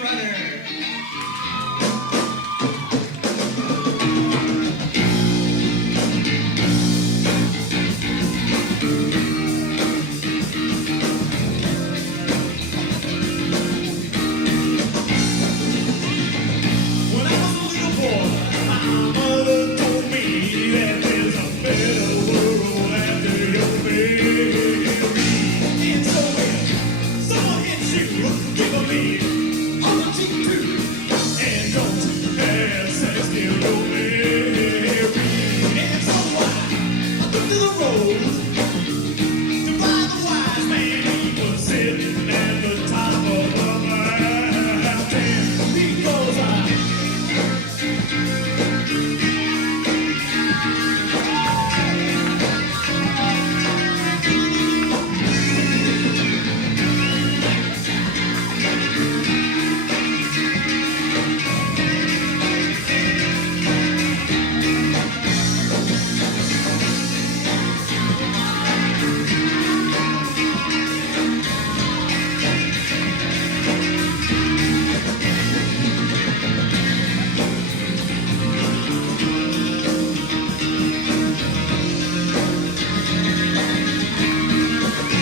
Rutter. When I was a little boy, my mother told me that there's a better world after your baby. And so when someone hits you, give a lead on the cheek too. And don't have sex till you're married. And so I took to the road to find the wise man. He was sitting at the top of a mountain because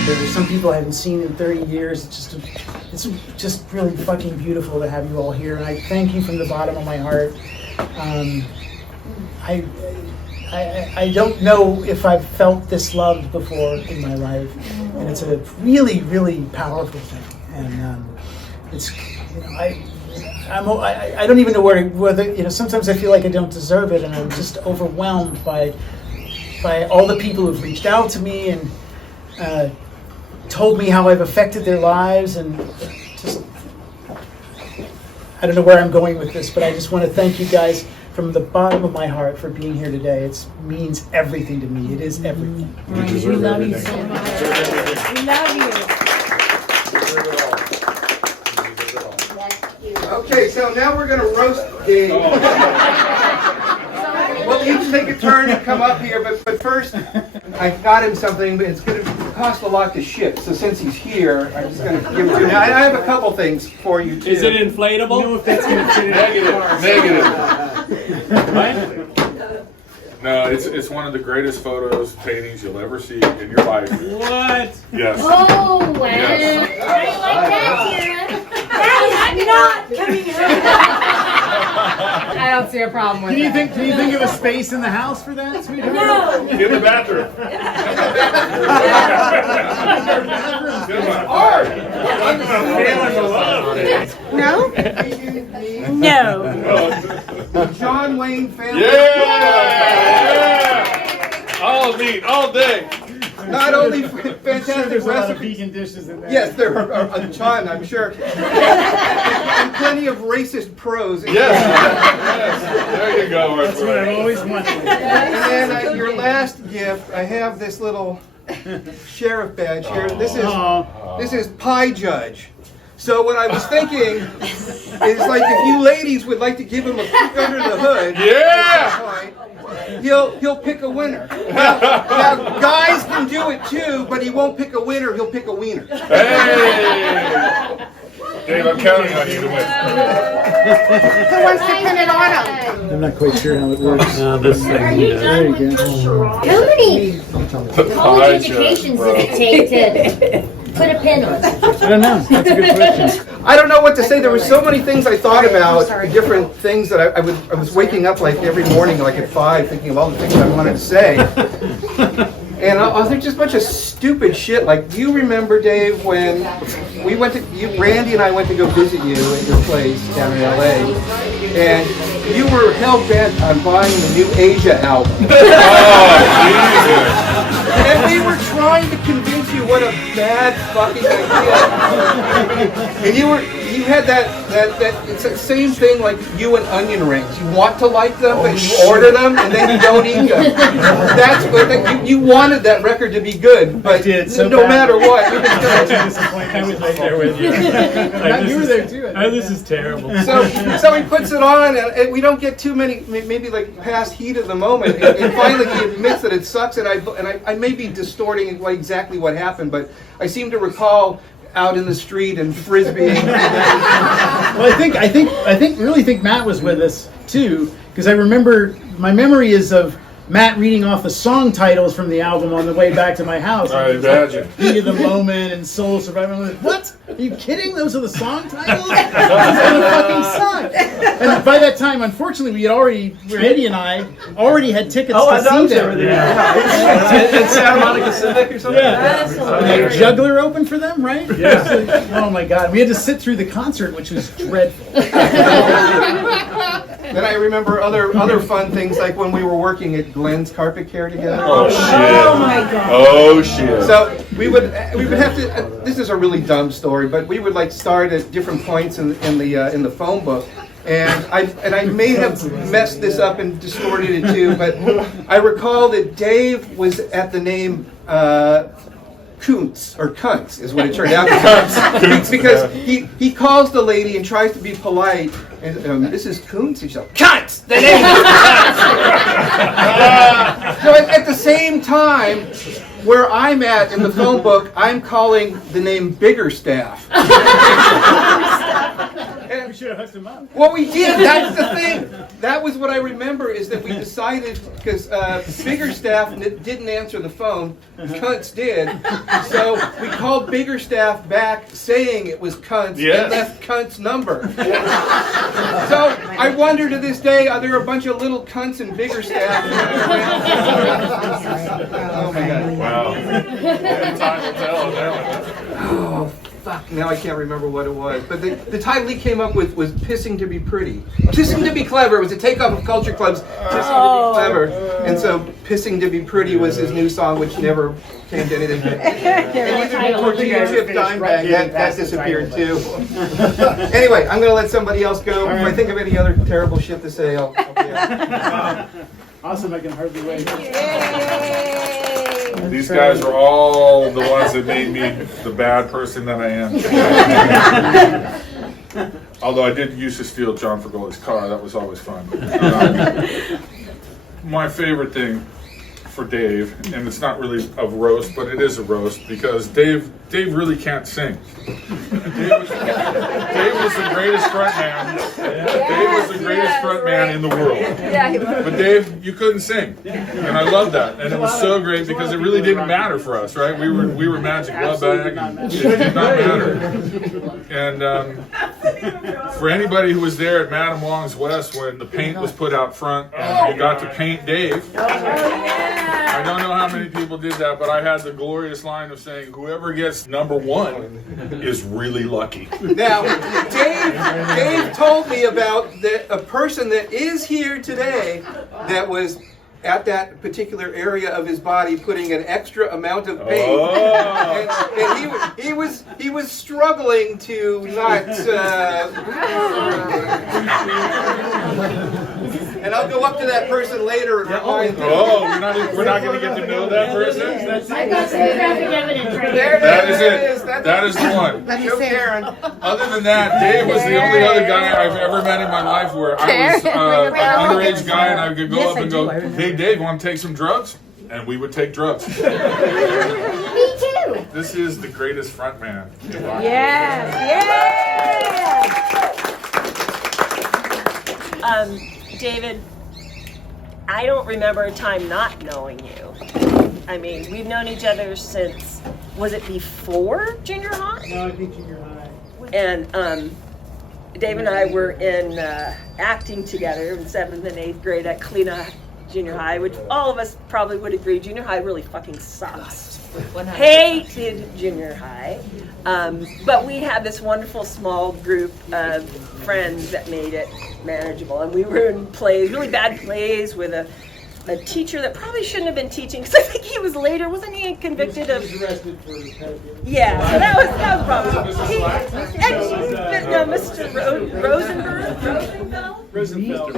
There's some people I haven't seen in 30 years. It's just really fucking beautiful to have you all here, and I thank you from the bottom of my heart. I don't know if I've felt this loved before in my life, and it's a really, really powerful thing. And it's, you know, I don't even know whether, you know, sometimes I feel like I don't deserve it, and I'm just overwhelmed by all the people who've reached out to me and told me how I've affected their lives, and just, I don't know where I'm going with this, but I just want to thank you guys from the bottom of my heart for being here today. It means everything to me. It is everything. Right, we love you so much. We love you. Okay, so now we're going to roast Dave. We'll each take a turn and come up here, but first, I got him something, but it's going to cost a lot to ship. So since he's here, I'm just going to give it to you. Now, I have a couple things for you, too. Is it inflatable? No, if that's going to fit in. Negative. No, it's one of the greatest photos, paintings you'll ever see in your life. What? Yes. Oh, wow. Yes. How do you like that, Karen? That is not coming out. I don't see a problem with that. Can you think of a space in the house for that, sweetheart? No. In the bathroom. No? No. John Wayne family. Yeah! All meat, all day. Not only fantastic There's a lot of recipes. vegan dishes in there. Yes, there are a ton, I'm sure. And plenty of racist prose. Yes. There you go, my That's what I've friend. always wanted. And then your last gift, I have this little sheriff badge here. This is Pie Judge. So what I was thinking is, like, if you ladies would like to give him a peek under the hood, Yeah! he'll pick a winner. Now, guys can do it too, but he won't pick a winner. He'll pick a wiener. Hey! Dave, I'm counting on you to win. Who wants to pin it on him? I'm not quite sure how it works. This thing. Are you There done you with go. your How many college educations does it take to put a pin on? I don't know. That's a good question. I don't know what to say. There were so many things I thought about, different things that I was waking up like every morning, like at 5, thinking of all the things I wanted to say. And I think just a bunch of stupid shit. Like, do you remember, Dave, when we went to, Randy and I went to go visit you at your place down in LA, and you were hell-bent on buying the new Asia album. Oh, Jesus. And we were trying to convince you what a bad fucking idea. And you had that it's the same thing like you and onion rings. You want to like them, but you order them and then you don't eat them. That's what you wanted that record to be good, but no matter what, you didn't do it. I was right there with you. You were there too. This is terrible. So he puts it on, and we don't get too many, maybe like past heat of the moment. And finally, he admits that it sucks, and I may be distorting exactly what happened, but I seem to recall out in the street and frisbeeing. Well, I really think Matt was with us too, because I remember, my memory is of Matt reading off the song titles from the album on the way back to my house. I imagine. Heat of the Moment and Soul Survivor. I'm like, what? Are you kidding? Those are the song titles? This gonna fucking suck. And by that time, unfortunately, Eddie and I already had tickets to see them. At Santa Monica Civic or something? Yeah. Juggler opened for them, right? Yeah. Oh my God. We had to sit through the concert, which was dreadful. Then I remember other fun things, like when we were working at Glenn's Carpet Care together. Oh shit! Oh my God. Oh shit! So we would have to. This is a really dumb story, but we would like start at different points in the phone book, and I may have messed this up and distorted it too, but I recall that Dave was at the name Kuntz, or Kuntz is what it turned out to be. Because he calls the lady and tries to be polite, and this is Kuntz, he's like, Kuntz! The name is Kuntz! So at the same time, where I'm at in the phone book, I'm calling the name Biggerstaff. We should have hooked him up. Well, we did. That's the thing. That was what I remember, is that we decided, because Biggerstaff didn't answer the phone, Kuntz did. So we called Biggerstaff back saying it was Kuntz and left Kuntz's number. So I wonder to this day, are there a bunch of little cunts and Biggerstaff? Oh my God. Wow. Time will tell on that one. Oh, fuck. Now I can't remember what it was. But the title he came up with was Pissing to be Pretty. Pissing to be Clever. It was a takeoff of Culture Club's Pissing to be Clever. And so Pissing to be Pretty was his new song, which never came to anything. And you did Tortilla Chip Dime Bag. That disappeared too. Anyway, I'm going to let somebody else go. If I think of any other terrible shit to say, I'll be out. Awesome, I can hardly wait. These guys are all the ones that made me the bad person that I am. Although I did used to steal John Fragoli's car, that was always fun. My favorite thing for Dave, and it's not really a roast, but it is a roast, because Dave really can't sing. Dave was the greatest front man. Dave was the greatest front man in the world. But Dave, you couldn't sing, and I love that. And it was so great because it really didn't matter for us, right? We were Magic Blood Bag, and it did not matter. And for anybody who was there at Madame Wong's West when the paint was put out front and you got to paint Dave, I don't know how many people did that, but I had the glorious line of saying, whoever gets number one is really lucky. Now, Dave told me about a person that is here today that was at that particular area of his body putting an extra amount of paint. Oh. And he was struggling to not... and I'll go up to that person later and remind him. Oh, we're not going to get to know that person? I got some graphic evidence right There here. That is it. That is the one. Show Karen. Other than that, Dave was the only other guy I've ever met in my life where I was an underage guy and I could go up and go, hey Dave, want to take some drugs? And we would take drugs. Me too. This is the greatest front man. David, I don't remember a time not knowing you. I mean, we've known each other since, was it before junior high? No, I think junior high. And Dave and I were in acting together in 7th and 8th grade at Kalina Junior High, which all of us probably would agree junior high really fucking sucks. Hated junior high. But we had this wonderful small group of friends that made it manageable. And we were in plays, really bad plays, with a teacher that probably shouldn't have been teaching, because I think he was later, wasn't he convicted of... He was arrested for pedophilia. Yeah, so that was probably... No, Mr. Rosenberg? Rosenfeld.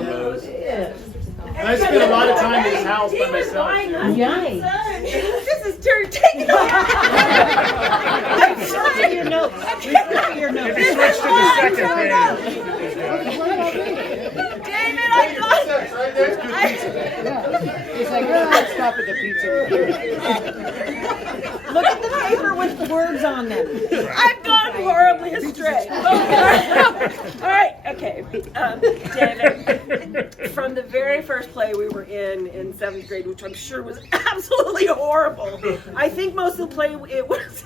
I spent a lot of time in his house by myself. This is turn taking over. Your notes. Your notes. Maybe switch to the second page. David, I got He's like, oh, let's stop at the pizza. Look at the paper with the words on them. I've stray. All right, okay. David, from the very first play we were in 7th grade, which I'm sure was absolutely horrible. I think most of the play, it was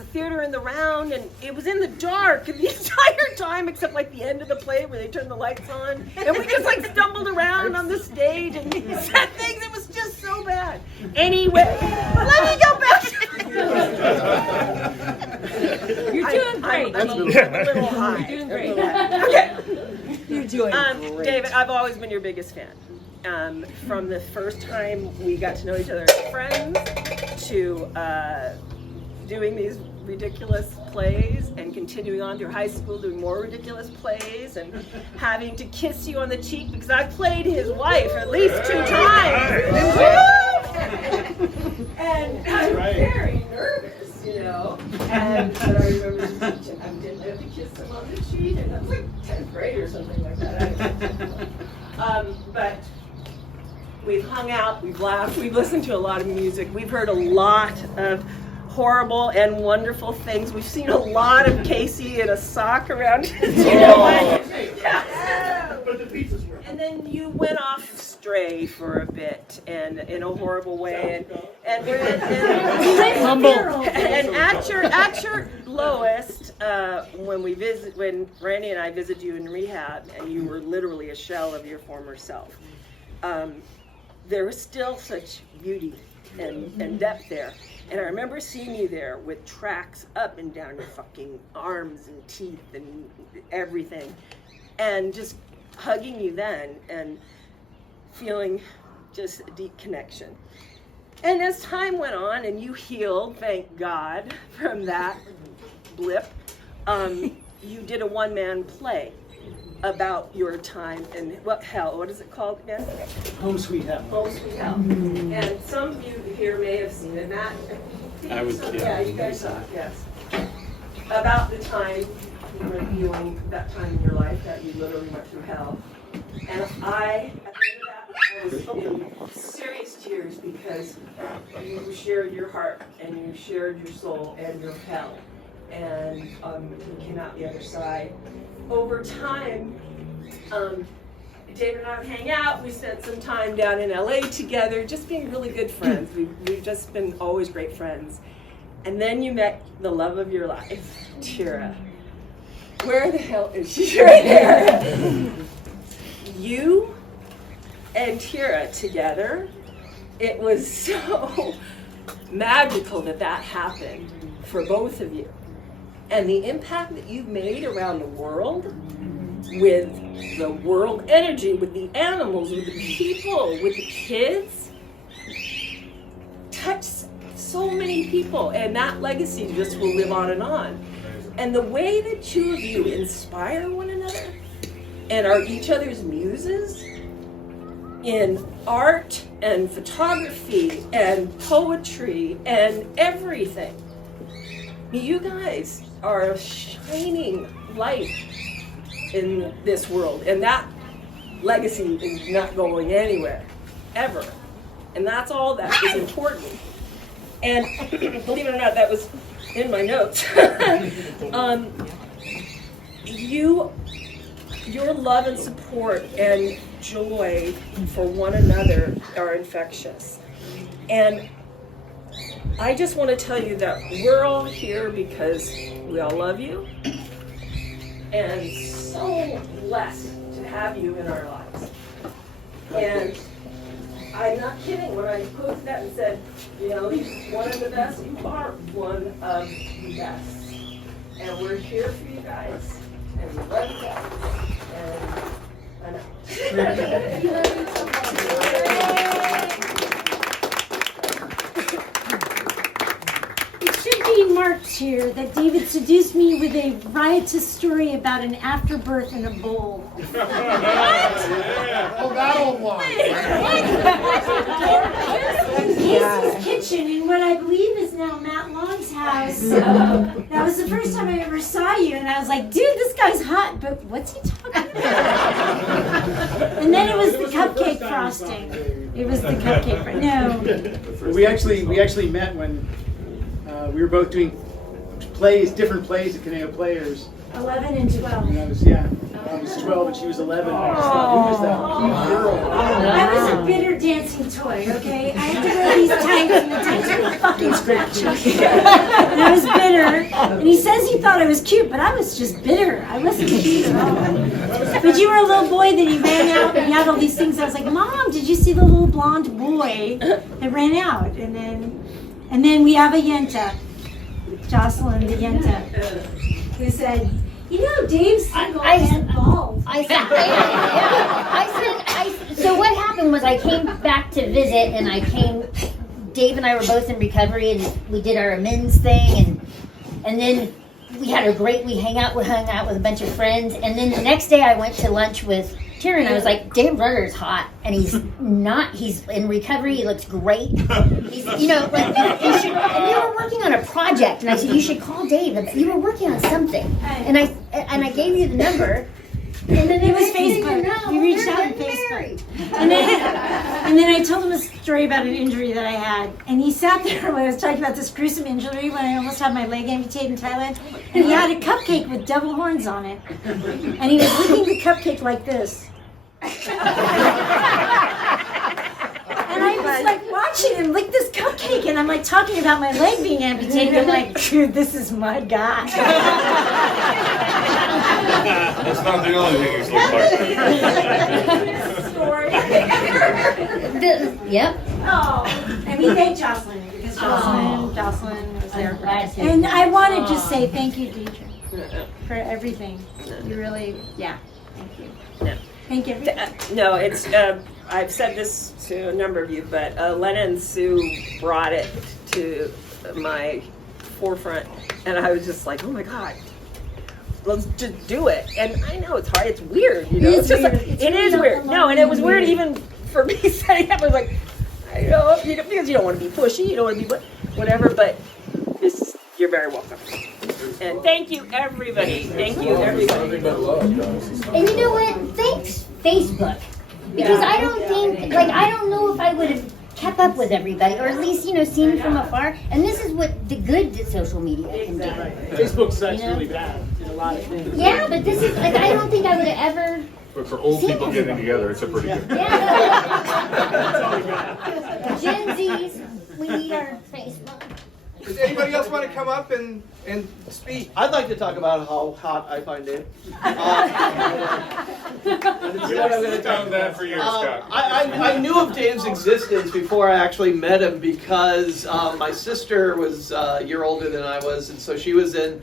a theater in the round, and it was in the dark the entire time, except like the end of the play where they turned the lights on, and we just like stumbled around on the stage and said things. It was just so bad. Anyway, let me go back. You're doing great. I'm a little high. You're doing great. Okay. You're doing great. David, I've always been your biggest fan. From the first time we got to know each other as friends to doing these ridiculous plays and continuing on through high school doing more ridiculous plays and having to kiss you on the cheek because I played his wife at least 2 times. And I'm very nervous, you know. And but I remember I didn't have to kiss him on the cheek, and that was like 10th grade or something like that. But we've hung out, we've laughed, we've listened to a lot of music, we've heard a lot of horrible and wonderful things. We've seen a lot of Casey in a sock around his But the pizzas were. And then you went off stray for a bit, and in a horrible way, and at your lowest, when Randy and I visited you in rehab, and you were literally a shell of your former self, there was still such beauty and depth there. And I remember seeing you there with tracks up and down your fucking arms and teeth and everything, and just hugging you then and feeling just a deep connection. And as time went on and you healed, thank God, from that blip, you did a one-man play about your time in what is it called again? Home Sweet Hell. Home Sweet Hell. And some of you here may have seen it. Matt, I was, yeah, you guys saw it, yes. About the time you were feeling that time in your life that you literally went through hell. And at the end of that, I was in serious tears because you shared your heart and you shared your soul and your hell. And you came out the other side. Over time, David and I would hang out. We spent some time down in LA together, just being really good friends. We've just been always great friends. And then you met the love of your life, Tira. Where the hell is she? Right there. You and Tira together, it was so magical that happened for both of you. And the impact that you've made around the world, with the world energy, with the animals, with the people, with the kids, touched so many people, and that legacy just will live on and on. And the way the two of you inspire one another and are each other's muses in art and photography and poetry and everything. You guys are a shining light in this world, and that legacy is not going anywhere, ever. And that's all that is important. And believe it or not, that was in my notes. Your love and support and joy for one another are infectious. And I just want to tell you that we're all here because we all love you and so blessed to have you in our lives. And I'm not kidding when I posted that and said, you know, he's one of the best. You are one of the best. And we're here for you guys. And we love you guys. And I know. We love you so much. It should be marked here that David seduced me with a riotous story about an afterbirth in a bowl. Oh, that old one. Casey's kitchen in what I believe is now Matt Long's house. That was the first time I ever saw you, and I was like, dude, this guy's hot, but what's he talking about? And then it was the cupcake frosting. It was the cupcake frosting. No. We actually met when we were both plays, different plays at Caneo Players. 11 and 12. And I was 12 and she was 11. And I just thought, who was that cute girl? I was a bitter dancing toy, okay? I had to wear these tights and the tights were fucking scratchy. And I was bitter. And he says he thought I was cute, but I was just bitter. I wasn't cute at all. But you were a little boy that he ran out and he had all these things. I was like, Mom, did you see the little blonde boy that ran out? And then we have a Yenta, Jocelyn the Yenta, who said, you know, Dave's single and bald. So what happened was I came back to visit, and Dave and I were both in recovery, and we did our amends thing, and then we hung out with a bunch of friends, and then the next day I went to lunch with Karen. I was like, Dave Rutter is hot, and he's in recovery, he looks great. He's, you know, like, you should, and we were working on a project, and I said, you should call Dave, and you were working on something, and I gave you the number, and then It was Facebook. We reached out on Facebook. And then I told him a story about an injury that I had. And he sat there when I was talking about this gruesome injury when I almost had my leg amputated in Thailand. And he had a cupcake with devil horns on it. And he was licking the cupcake like this. And I was like watching him lick this cupcake. And I'm like talking about my leg being amputated. I'm like, dude, this is my guy. That's not the only thing he's looked like. Story. Yep. Oh, and we thank Jocelyn because Jocelyn was there. I'm glad to. And I want to just say thank you, Deidre, for everything. You really, thank you. No. Thank you. No, it's, I've said this to a number of you, but Lena and Sue brought it to my forefront, and I was just like, oh my God. Let's just do it. And I know it's hard. It's weird, you know. It is just weird. like, It's it really is not weird. the No, and it was weird weird. even for me setting up. I was like, I know, because you don't want to be pushy, you don't want to be whatever. But you're very welcome. And thank you, everybody. Thank you, everybody. And you know what? Thanks, Facebook. Because I don't know if I would have kept up with everybody, or at least, seen from afar. And this is what the good that social media can do. Facebook sucks really bad in a lot of things. Yeah, but this is, I don't think I would have ever... But for old people getting together, it's a pretty good. Yeah. Gen Zs, we need our Facebook. Does anybody else want to come up and speak? I'd like to talk about how hot I find Dave. We've done that for years, Scott. I knew of Dave's existence before I actually met him because my sister was a year older than I was, and so she was in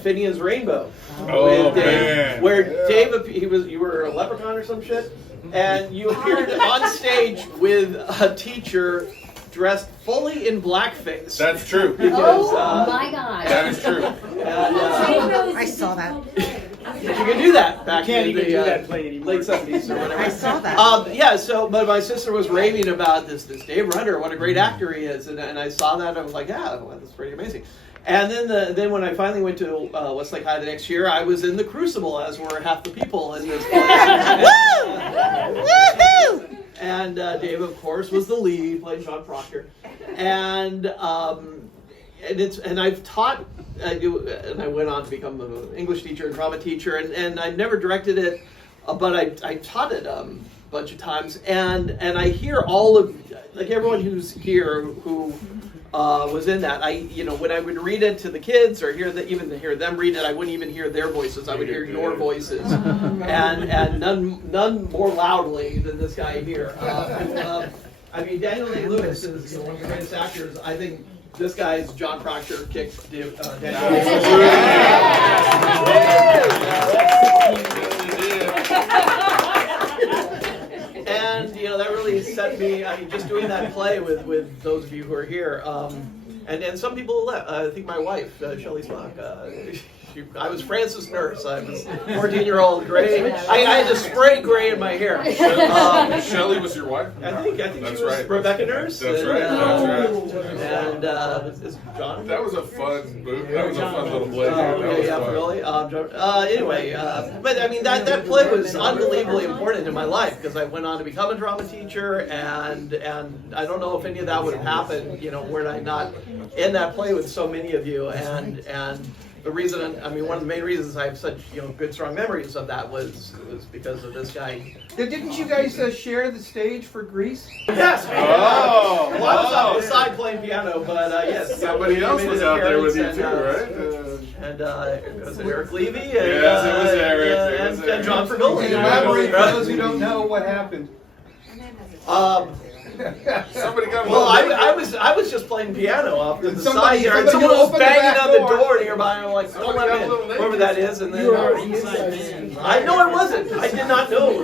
Finian's Rainbow. Oh, with Dave, man. where Dave, you were a leprechaun or some shit, and you appeared on stage with a teacher dressed fully in blackface. That's true. Because, My God. That is true. I saw that. You can do that back Can't in even the do that play anymore. late 70s or whatever. I saw that. But my sister was raving about this Dave Rutter, what a great actor he is, and I saw that, and I was like, yeah, well, that's pretty amazing. And then when I finally went to Westlake High the next year, I was in the Crucible, as were half the people in this place. Woohoo! And Dave, of course, was the lead, played John Proctor, and I've taught, and I went on to become an English teacher and drama teacher, and I never directed it, but I taught it a bunch of times, and I hear all of, like everyone who's here who was in that, when I would read it to the kids or hear them read it, I wouldn't even hear their voices. I would hear your voices, and none more loudly than this guy here. Daniel Day-Lewis is one of the greatest actors. I think this guy's John Proctor kicked Daniel. And that really set me. Just doing that play with those of you who are here, and some people left. I think my wife, Shelley Smock. I was Francis Nurse. I was 14-year-old gray. I had to spray gray in my hair. Shelley was your wife? I think That's she was right. Rebecca Nurse. That's right. And is John? That was a fun movie. That was a fun little play. Oh, That was yeah, fun. really? Anyway, but that play was unbelievably important in my life because I went on to become a drama teacher, and I don't know if any of that would have happened, were I not in that play with so many of you, and the reason, I mean, one of the main reasons I have such good strong memories of that was because of this guy. Didn't you guys share the stage for Grease? Yes. Oh, Well, I was off the side playing piano, but yes. Somebody else was out there with you too, right? And was it Eric Levy? And, Yes, it was Eric. It was and Eric. John Fergoli. And elaborate for those who don't know what happened. Somebody got a Well, little I was just playing piano off to the Somebody- side there, and somebody someone was opened the banging back on the door. door nearby, and I'm like, "Don't Somebody let got me a in," little whoever that is, and then I know it wasn't. I did not know.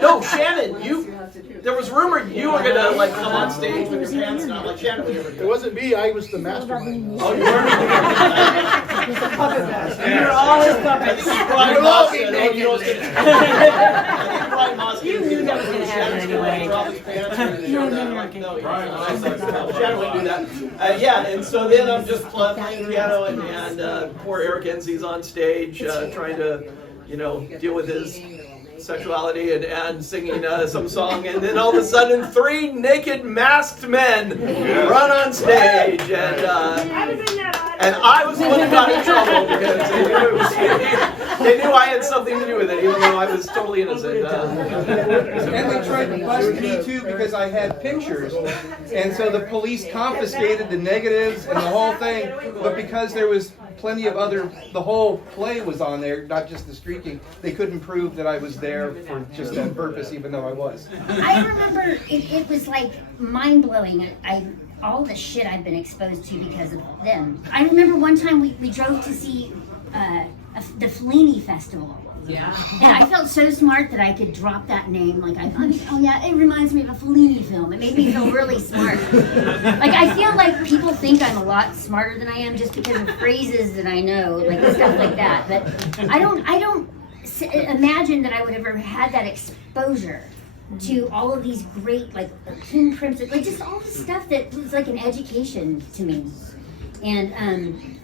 No, Shannon, there was rumor you were gonna like come on stage with your pants down, like Shannon would ever do. It wasn't me, I was the mastermind. Oh, you weren't? You're all his puppets. I think it was Brian We'll all Moss be said, naked "Oh, you don't later." I think Brian Moss You gave knew me that was gonna happen anyway. drop his pants and show that. I'm like, no, Brian Moss Shannon wouldn't do that. Yeah, and so then I'm just playing piano, and poor Eric Enzie's on stage trying to, deal with his sexuality and singing some song, and then all of a sudden 3 naked masked men run on stage, and I was the one who got in trouble because they knew I had something to do with it, even though I was totally innocent. And they tried to bust me too because I had pictures. And so the police confiscated the negatives and the whole thing. But because there was plenty of the whole play was on there, not just the streaking, they couldn't prove that I was there for just that purpose, even though I was. I remember it was like mind blowing. All the shit I've been exposed to because of them. I remember one time we drove to see the Fellini Festival. Yeah. And I felt so smart that I could drop that name. Like, oh yeah, it reminds me of a Fellini film. It made me feel really smart. Like, I feel like people think I'm a lot smarter than I am just because of phrases that I know, like stuff like that. But I don't imagine that I would have ever had that exposure to all of these great, like, King Crimson, like just all the stuff that was like an education to me. And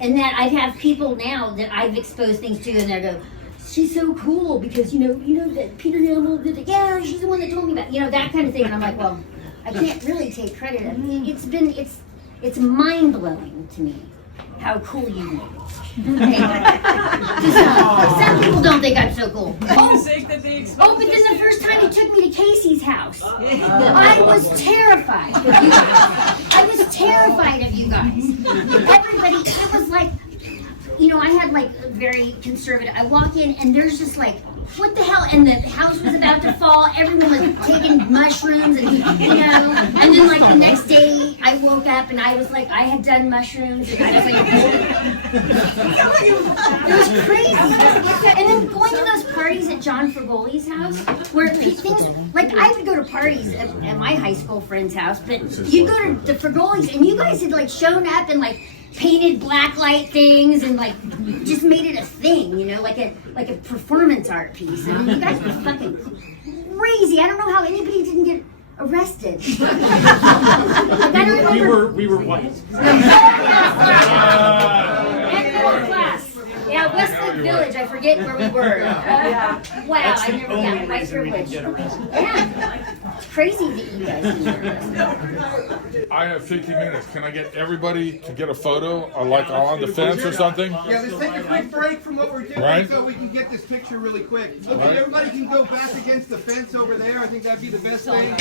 that I have people now that I've exposed things to, and they go, she's so cool because you know that Peter Hamill did it. Yeah, she's the one that told me that. that kind of thing. And I'm like, well, I can't really take credit. I mean, it's mind blowing to me how cool you made it. Some people don't think I'm so cool. But then the first time he took me to Casey's house, I was terrified of you guys. I was terrified of you guys. Everybody, it was like, I had like a very conservative, I walk in and there's just like, what the hell? And the house was about to fall. Everyone was taking mushrooms and, and then like the next day I woke up and I was like, I had done mushrooms and I was like, it was crazy. And then going to those parties at John Fergoli's house where things, like I would go to parties at my high school friend's house, but you'd go to the Fergoli's and you guys had like shown up and like painted blacklight things and like just made it a thing, like a performance art piece. I mean, you guys were fucking crazy. I don't know how anybody didn't get arrested. Like, I don't remember. We were white. And middle class. Yeah, Westlake Village. I forget where we were. Wow, I never got white privilege. Yeah, it's crazy that you guys didn't get arrested. I have 15 minutes. Can I get everybody to get a photo, like on the fence or something? Yeah, let's take a quick break from what we're doing Right. so we can get this picture really quick. Okay, everybody can go back against the fence over there. I think that'd be the best thing.